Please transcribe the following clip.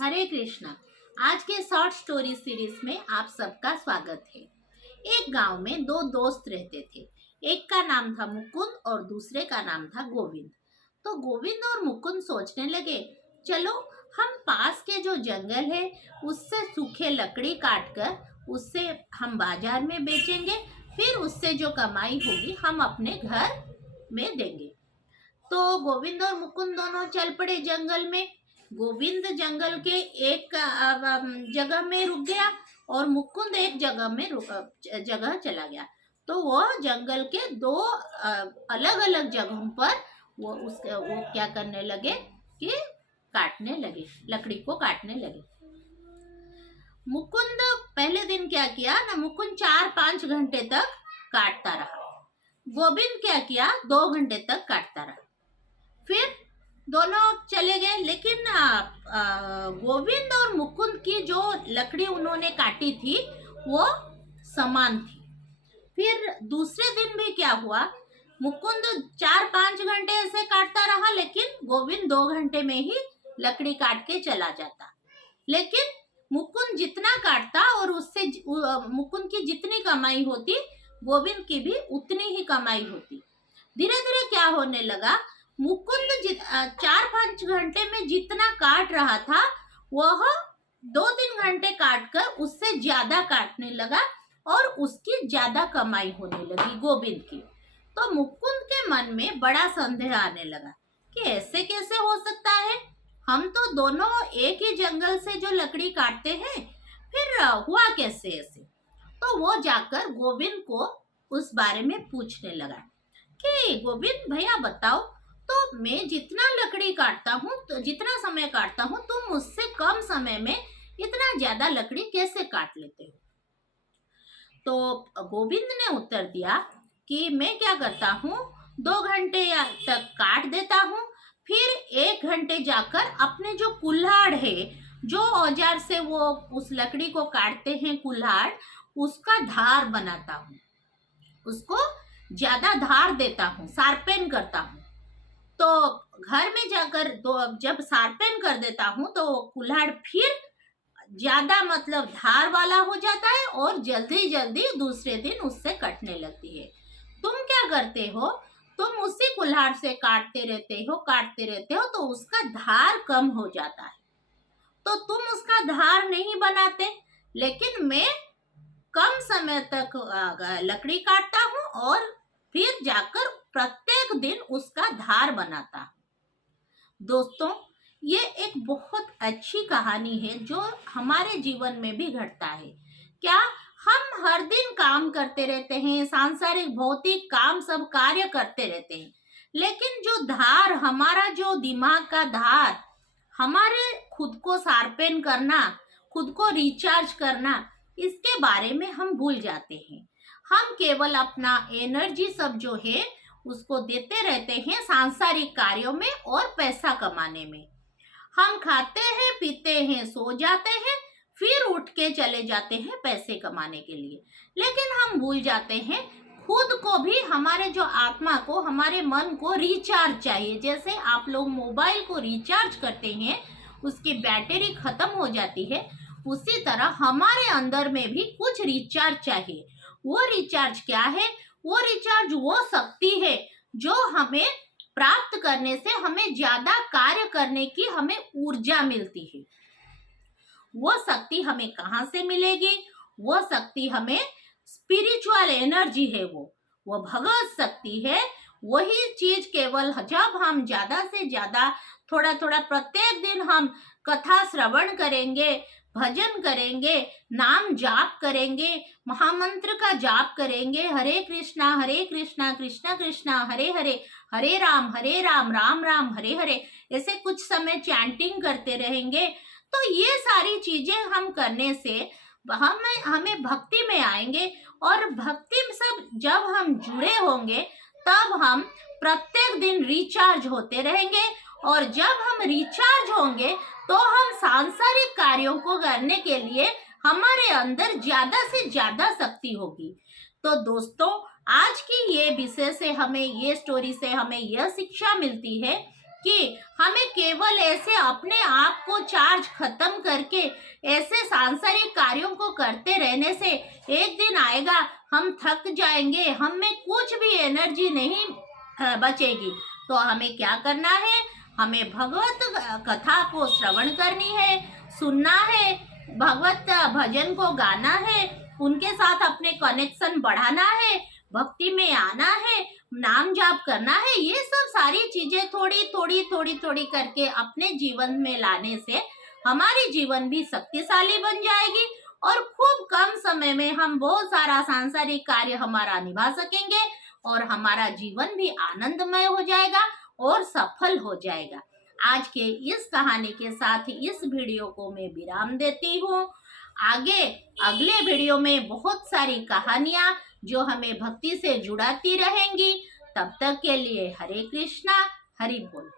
हरे कृष्णा। आज के short story series में आप सबका स्वागत है। एक गांव में दो दोस्त रहते थे। एक का नाम था मुकुंद और दूसरे का नाम था गोविंद। तो गोविंद और मुकुंद सोचने लगे, चलो हम पास के जो जंगल है उससे सूखे लकड़ी काट कर उससे हम बाजार में बेचेंगे, फिर उससे जो कमाई होगी हम अपने घर में देंगे। तो गोविंद और मुकुंद दोनों चल पड़े जंगल में। गोविंद जंगल के एक जगह में रुक गया और मुकुंद एक जगह चला गया। तो वो जंगल के दो अलग अलग जगहों पर वो क्या करने लगे कि काटने लगे, लकड़ी को काटने लगे। मुकुंद पहले दिन क्या किया ना, मुकुंद 4-5 घंटे तक काटता रहा। गोविंद क्या किया, 2 घंटे तक काटता रहा। फिर दोनों चले गए, लेकिन गोविंद और मुकुंद की जो लकड़ी उन्होंने काटी थी वो समान थी। फिर दूसरे दिन भी क्या हुआ, मुकुंद 4-5 घंटे ऐसे काटता रहा, लेकिन गोविंद 2 घंटे में ही लकड़ी काट के चला जाता। लेकिन मुकुंद जितना काटता और उससे मुकुंद की जितनी कमाई होती, गोविंद की भी उतनी ही कमाई होती। धीरे धीरे क्या होने लगा, मुकुंद 4-5 घंटे में जितना काट रहा था वह 2-3 घंटे काट कर उससे ज्यादा काटने लगा और उसकी ज्यादा कमाई होने लगी गोविंद की। तो मुकुंद के मन में बड़ा संदेह आने लगा कि ऐसे कैसे हो सकता है, हम तो दोनों एक ही जंगल से जो लकड़ी काटते हैं, फिर हुआ कैसे ऐसे। तो वो जाकर गोविंद को उस बारे में पूछने लगा कि गोविंद भैया बताओ, तो मैं जितना लकड़ी काटता हूँ, तो जितना समय काटता हूँ, तुम मुझसे कम समय में इतना ज्यादा लकड़ी कैसे काट लेते हो। तो गोविंद ने उत्तर दिया कि मैं क्या करता हूँ, 2 घंटे तक काट देता हूँ, फिर 1 घंटे जाकर अपने जो कुल्हाड़ है, जो औजार से वो उस लकड़ी को काटते हैं कुल्हाड़, उसका धार बनाता हूँ, उसको ज्यादा धार देता हूँ, शार्पेन करता हूँ। तो घर में जाकर जब शार्पेन कर देता हूँ तो कुल्हाड़ फिर ज्यादा मतलब धार वाला हो जाता है और जल्दी जल्दी दूसरे दिन उससे कटने लगती है। तुम क्या करते हो, तुम उसी कुल्हाड़ से काटते रहते हो तो उसका धार कम हो जाता है। तो तुम उसका धार नहीं बनाते, लेकिन मैं कम समय तक लकड़ी काटता हूँ और फिर जाकर प्रत्येक दिन उसका धार बनाता। दोस्तों, ये एक बहुत अच्छी कहानी है जो हमारे जीवन में भी घटता है। क्या हम हर दिन काम करते रहते हैं, सांसारिक भौतिक काम सब कार्य करते रहते हैं, लेकिन जो धार, हमारा जो दिमाग का धार, हमारे खुद को शार्पेन करना, खुद को रिचार्ज करना, इसके बारे में हम भूल जाते हैं। हम केवल अपना एनर्जी सब जो है उसको देते रहते हैं सांसारिक कार्यों में और पैसा कमाने में। हम खाते हैं, पीते हैं, सो जाते हैं, फिर उठ के चले जाते हैं पैसे कमाने के लिए, लेकिन हम भूल जाते हैं खुद को भी, हमारे जो आत्मा को, हमारे मन को रिचार्ज चाहिए। जैसे आप लोग मोबाइल को रिचार्ज करते हैं, उसकी बैटरी खत्म हो जाती है, उसी तरह हमारे अंदर में भी कुछ रिचार्ज चाहिए। वो रिचार्ज क्या है, वो रिचार्ज वो शक्ति है जो हमें प्राप्त करने से हमें ज्यादा कार्य करने की हमें ऊर्जा मिलती है। वो शक्ति हमें कहाँ से मिलेगी, वो शक्ति हमें स्पिरिचुअल एनर्जी है, वो भगवत शक्ति है। वही चीज केवल जब हम ज्यादा से ज्यादा थोड़ा थोड़ा प्रत्येक दिन हम कथा श्रवण करेंगे, भजन करेंगे, नाम जाप करेंगे, महामंत्र का जाप करेंगे, हरे कृष्णा कृष्णा कृष्णा हरे हरे, हरे राम राम राम हरे हरे, ऐसे कुछ समय चैंटिंग करते रहेंगे, तो ये सारी चीजें हम करने से हमें भक्ति में आएंगे। और भक्ति में सब जब हम जुड़े होंगे तब हम प्रत्येक दिन रिचार्ज होते रहेंगे, और जब हम रिचार्ज होंगे तो हम सांसारिक कार्यों को करने के लिए हमारे अंदर ज्यादा से ज्यादा शक्ति होगी। तो दोस्तों, आज की ये विषय से हमें, ये स्टोरी से हमें यह शिक्षा मिलती है कि हमें केवल ऐसे अपने आप को चार्ज खत्म करके ऐसे सांसारिक कार्यों को करते रहने से एक दिन आएगा हम थक जाएंगे, हम में कुछ भी एनर्जी नहीं बचेगी। तो हमें क्या करना है, हमें भगवत कथा को श्रवण करनी है, सुनना है, भगवत भजन को गाना है, उनके साथ अपने कनेक्शन बढ़ाना है, भक्ति में आना है, नाम जाप करना है। ये सब सारी चीजें थोड़ी थोड़ी थोड़ी थोड़ी करके अपने जीवन में लाने से हमारी जीवन भी शक्तिशाली बन जाएगी और खूब कम समय में हम बहुत सारा सांसारिक कार्य हमारा निभा सकेंगे और हमारा जीवन भी आनंदमय हो जाएगा और सफल हो जाएगा। आज के इस कहानी के साथ इस वीडियो को मैं विराम देती हूँ। आगे अगले वीडियो में बहुत सारी कहानियाँ जो हमें भक्ति से जुड़ाती रहेंगी। तब तक के लिए हरे कृष्णा, हरि बोल।